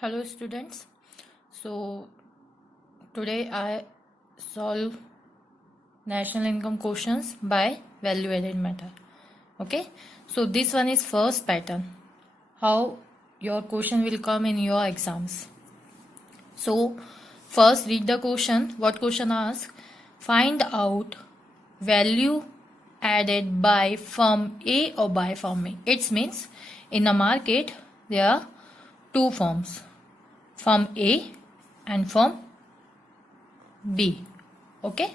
Hello students. So today I solve national income questions by value added method. Okay. So this one is first pattern. How your question will come in your exams. So first read the question. What question asks? Find out value added by firm A or by firm A. It means in the market there are two firms, firm A and firm B. Okay.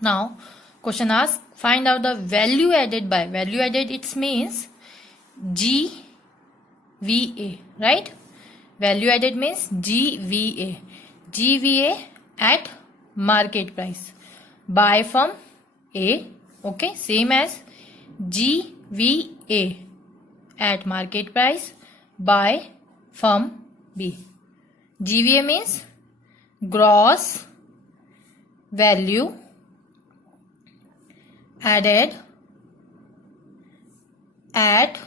Now question asks find out the value added by. Value added it means GVA, right? Value added means GVA. GVA at market price by firm A. Okay, same as GVA at market price by firm B. GVA means gross value added at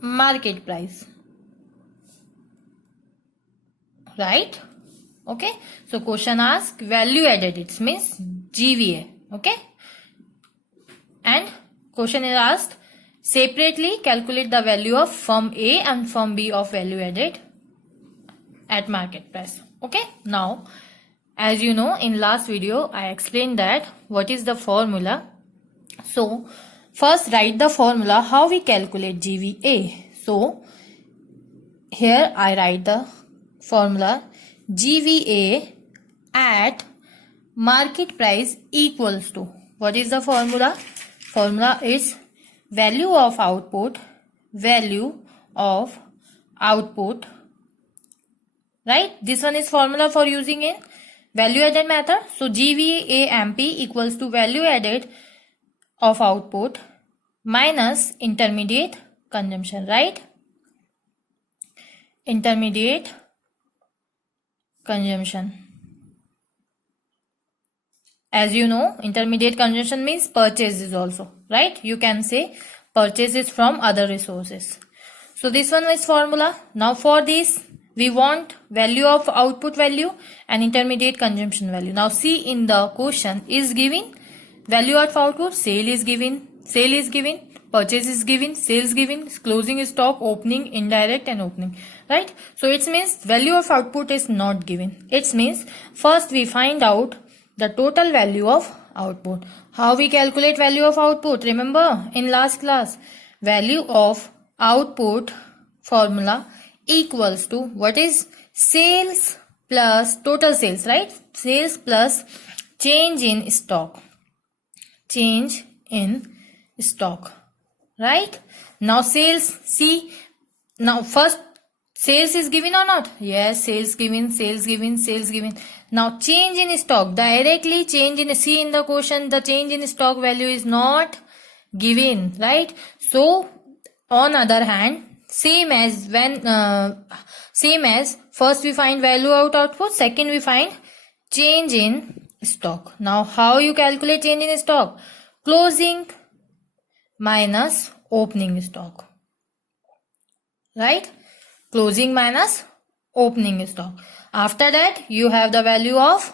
market price, right? Okay, so question asks value added, it means GVA. Okay, and question is asked separately calculate the value of firm A and firm B of value added at market price. Okay, now as you know in last video I explained that what is the formula. So first write the formula how we calculate GVA. So here I write the formula GVA at market price equals to, what is the formula? Formula is value of output, right? This one is formula for using in value added method. So GVA MP equals to value added of output minus intermediate consumption, right? Intermediate consumption. As you know, intermediate consumption means purchases also, right? You can say purchases from other resources. So this one is formula. Now for this we want value of output value and intermediate consumption value. Now see in the question is given value of output, sale is given, purchase is given, sales given, closing stock, opening, indirect and opening, right? So it means value of output is not given. It means first we find out the total value of output. How we calculate value of output? Remember in last class, value of output formula equals to what is sales plus total sales, right? Sales plus change in stock. Change in stock, right? Now sales, see, now first sales is given or not? Yes, sales given. Now change in stock, directly change in, see in the question the change in stock value is not given, right? So on other hand, same as first we find value out output, second we find change in stock. Now how you calculate change in stock? Closing minus opening stock, right? Closing minus opening stock. After that you have the value of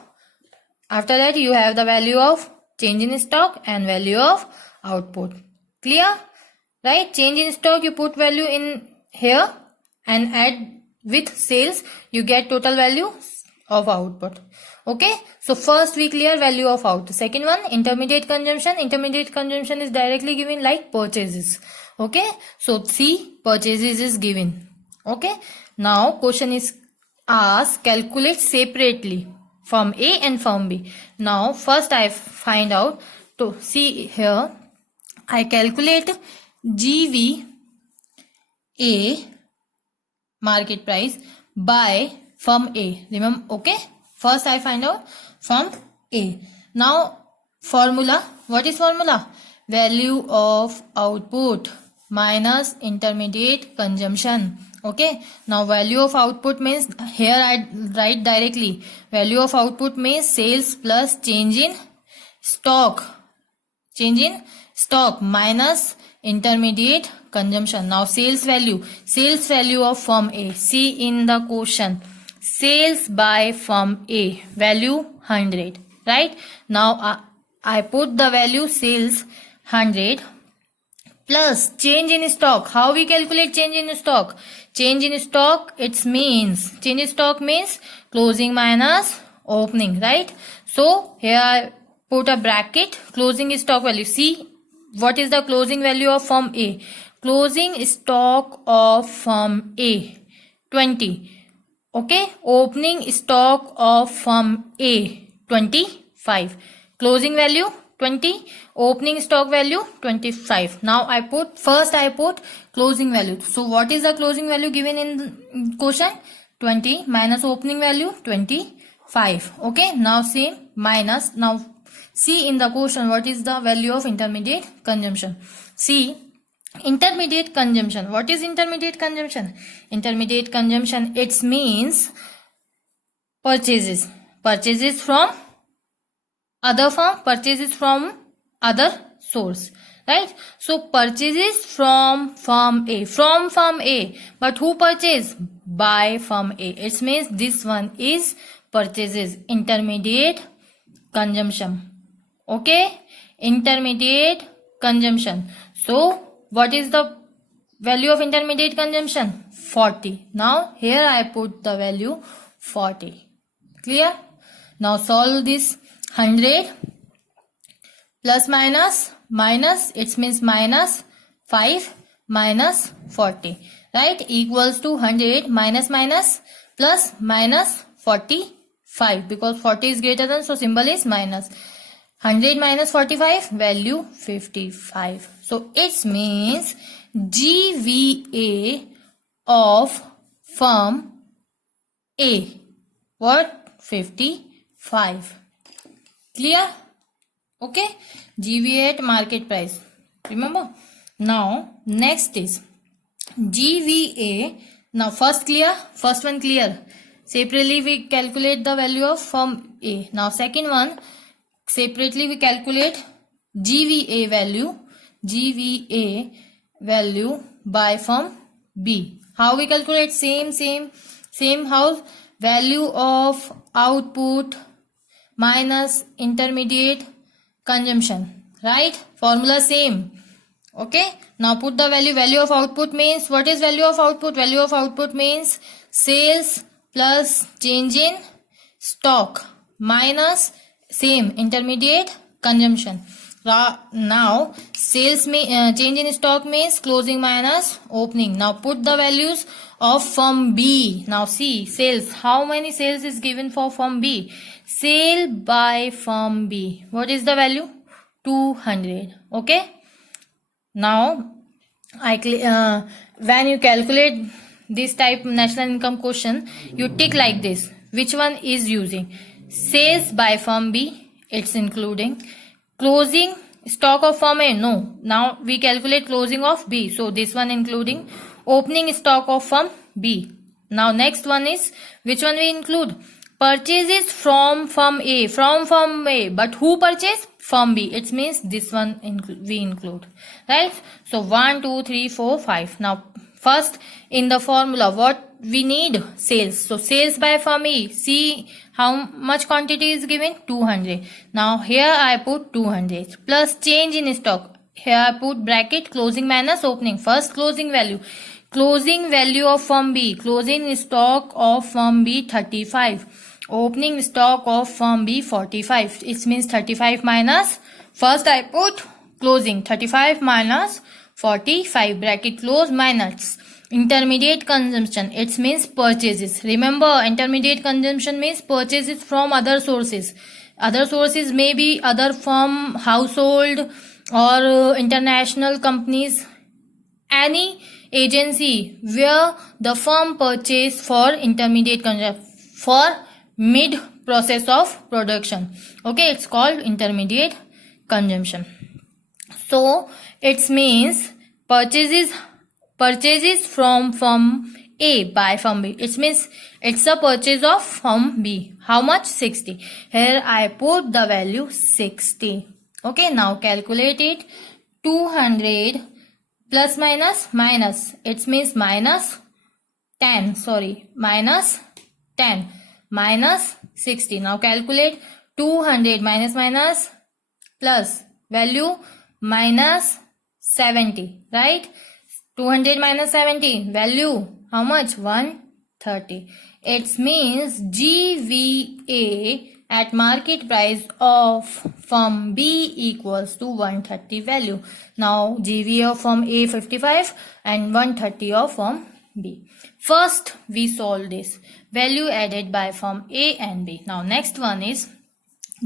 change in stock and value of output. Clear? Right? Change in stock you put value in here and add with sales, you get total value of output. Okay, so first we clear value of output. Second one, intermediate consumption. Intermediate consumption is directly given like purchases. Okay, so see, purchases is given. Okay, now question is asked calculate separately firm A and firm B. Now first I find out, to see here I calculate GVA market price by firm A. Remember, okay? First I find out firm A. Now formula, what is formula? Value of output minus intermediate consumption. Okay, now value of output means, here I write directly, value of output means sales plus change in stock minus intermediate consumption. Now sales value of firm A. See in the question, sales by firm A, value 100, right? Now I put the value sales 100 plus change in stock. How we calculate change in stock? Change in stock, change in stock means closing minus opening, right? So here I put a bracket, closing stock value. See what is the closing value of firm A? Closing stock of firm A, 20. Okay, opening stock of firm A, 25. Closing value 20, opening stock value 25. Now I put closing value. So what is the closing value given in question? 20 minus opening value 25. Okay, now same minus. Now see in the question what is the value of intermediate consumption. See intermediate consumption. What is intermediate consumption? Intermediate consumption, it means purchases from other firm, purchases from other source, right? So purchases from firm A, but who purchase? By firm A. It means this one is purchases, intermediate consumption. Okay, intermediate consumption. So what is the value of intermediate consumption? 40. Now here I put the value 40. Clear? Now solve this. 100 plus minus, it means minus 5 minus 40, right? Equals to 100 minus plus minus 45, because 40 is greater than, so symbol is minus. 100 minus 45, value 55. So it means GVA of firm A, what? 55. Clear? Okay, GVA at market price, remember. Now next is GVA. Now first one clear. Separately we calculate the value of firm A. Now second one, separately we calculate GVA value by firm B. How we calculate? Same how? Value of output minus intermediate consumption, right? Formula same. Okay, now put the value of output means, what is value of output? Value of output means sales plus change in stock minus same intermediate consumption. Now sales change in stock means closing minus opening. Now put the values of firm B. Now see sales, how many sales is given for firm B? Sale by firm B, what is the value? 200. Okay, now when you calculate this type national income question, you tick like this. Which one is using? Sales by firm B, it's including. Closing stock of firm A, no. Now we calculate closing of B, so this one including. Opening stock of firm B. Now next one is, which one we include? Purchases from firm A, but who purchase? Firm B. It means this one we include, right? So 1 2 3 4 5. Now first in the formula what we need? Sales. So sales by firm A. See how much quantity is given? 200. Now here I put 200 plus change in stock. Here I put bracket, closing minus opening. First closing value of firm B. Closing stock of firm B 35. Opening stock of firm B 45. It means 35 minus. First I put closing, 35 minus 45, bracket close, minus intermediate consumption. It means purchases. Remember, intermediate consumption means purchases from other sources. Other sources may be other firm, household, or international companies. Any agency where the firm purchase for intermediate consumption, for mid process of production. Okay, it's called intermediate consumption. So it means purchases from firm A by firm B. It means it's a purchase of firm B. How much? 60. Here I put the value 60. Okay, now calculate it. 200 plus minus minus, it means minus 10, sorry, minus 10 minus 60. Now calculate 200 minus minus plus value minus 70, right? 200 minus 70 value how much? 130. It means GVA at market price of firm B equals to 130 value. Now GVA of firm A 55 and 130 of firm B. First we solve this value added by firm A and B. Now next one is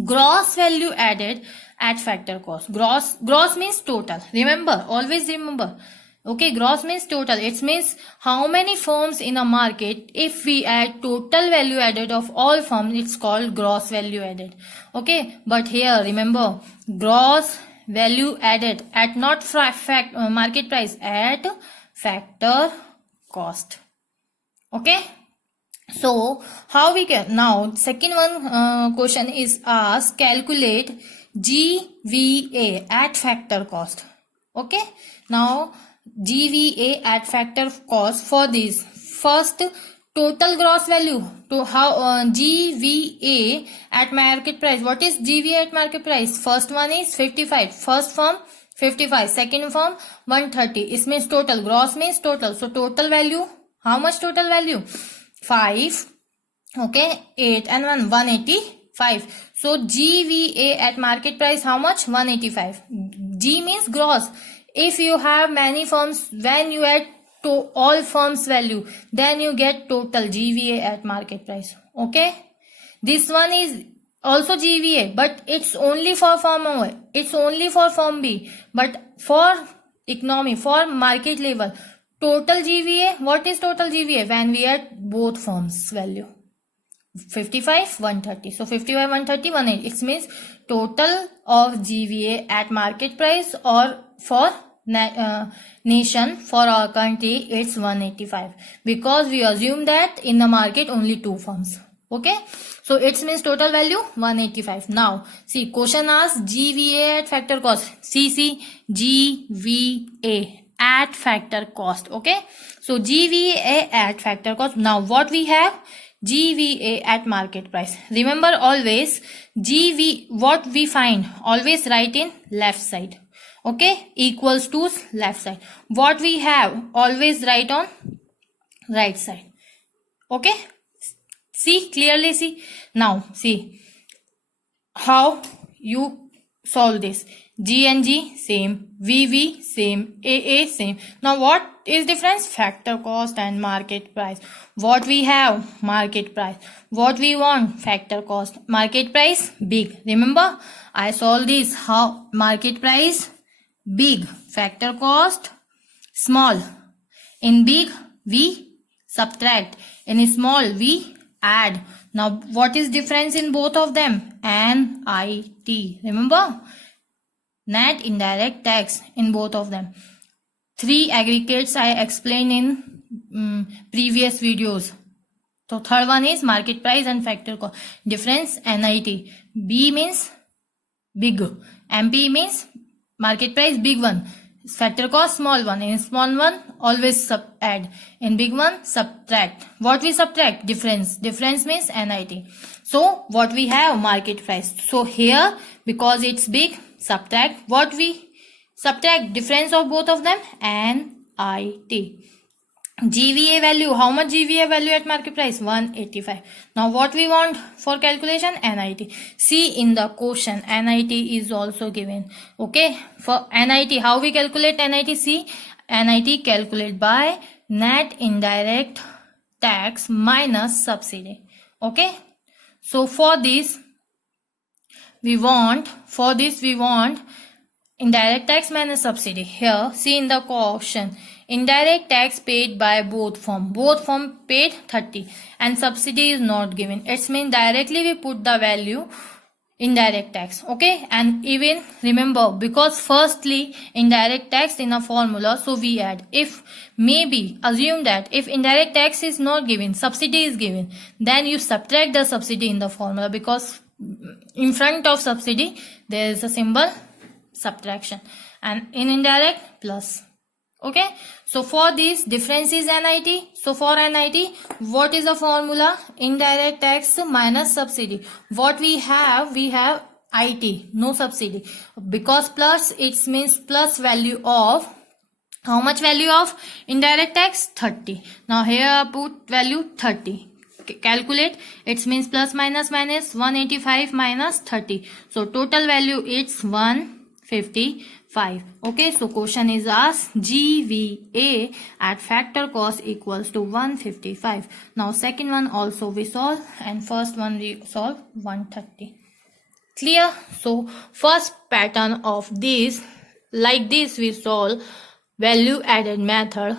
gross value added at factor cost. Gross means total. Remember, always remember. Okay, gross means total. It means how many firms in a market. If we add total value added of all firms, it's called gross value added. Okay, but here remember, gross value added at not market price, at factor cost. Okay, so how we can now second one question is asked, calculate GVA at factor cost. Okay, now GVA at factor cost for this. First, total gross value to how GVA at market price. What is GVA at market price? First one is 55. First firm 55. Second firm 130. It means total. Gross means total. So total value. How much total value? 5. Okay, 8 and 1 185. So GVA at market price how much? 185. G means gross. If you have many firms, when you add to all firms value, then you get total GVA at market price. Okay, this one is also GVA, but it's only for firm A. It's only for firm B. But for economy, for market level, total GVA. What is total GVA? When we add both firms value. 55 130. So 55 130 180. It means total of GVA at market price, or for nation, for our country, it's 185, because we assume that in the market only 2 firms. Okay, so it means total value 185. Now see, question asks GVA at factor cost. See GVA at factor cost. Okay, so GVA at factor cost. Now what we have? GVA at market price. Remember, always what we find, always write in left side. Okay, equals to left side. What we have, always write on right side. Okay, see, clearly see. Now see how you solve this. G and G same, VV same, AA same. Now what is difference? Factor cost and market price. What we have? Market price. What we want? Factor cost. Market price big. Remember, I solved this. How? Market price big, factor cost small. In big we subtract, in small we add. Now what is difference in both of them? NIT. Remember, net indirect tax in both of them. 3 aggregates I explained in previous videos. So third one is market price and factor cost. Difference NIT. B means big, MP means market price big one, factor cost small one. In small one always add, in big one subtract. What we subtract? Difference. Difference means NIT. So what we have? Market price. So here, because it's big, subtract. What we subtract? Difference of both of them, NIT. GVA value. How much GVA value at market price? 185. Now what we want for calculation? NIT. See, in the question NIT is also given. Okay, for NIT, how we calculate NIT? See, NIT calculate by net indirect tax minus subsidy. Okay, so for this we want indirect tax minus subsidy. Here see, in the question, indirect tax paid by both firm paid 30 and subsidy is not given. It means directly we put the value indirect tax. Okay, and even remember, because firstly indirect tax in a formula, so we add. If maybe assume that if indirect tax is not given, subsidy is given, then you subtract the subsidy in the formula, because in front of subsidy there is a symbol subtraction, and in indirect plus. Okay, so for this difference is NIT. So for NIT, what is the formula? Indirect tax minus subsidy. What we have IT, no subsidy. Because plus, it means plus value of, how much value of indirect tax? 30. Now here I put value 30. Calculate, it means plus minus minus 185 minus 30. So total value it's 155. Okay, so question is asked GVA at factor cost equals to 155. Now second one also we solve, and first one we solve 130. Clear? So first pattern of this, like this we solve value added method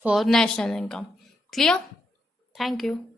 for national income. Clear? Thank you.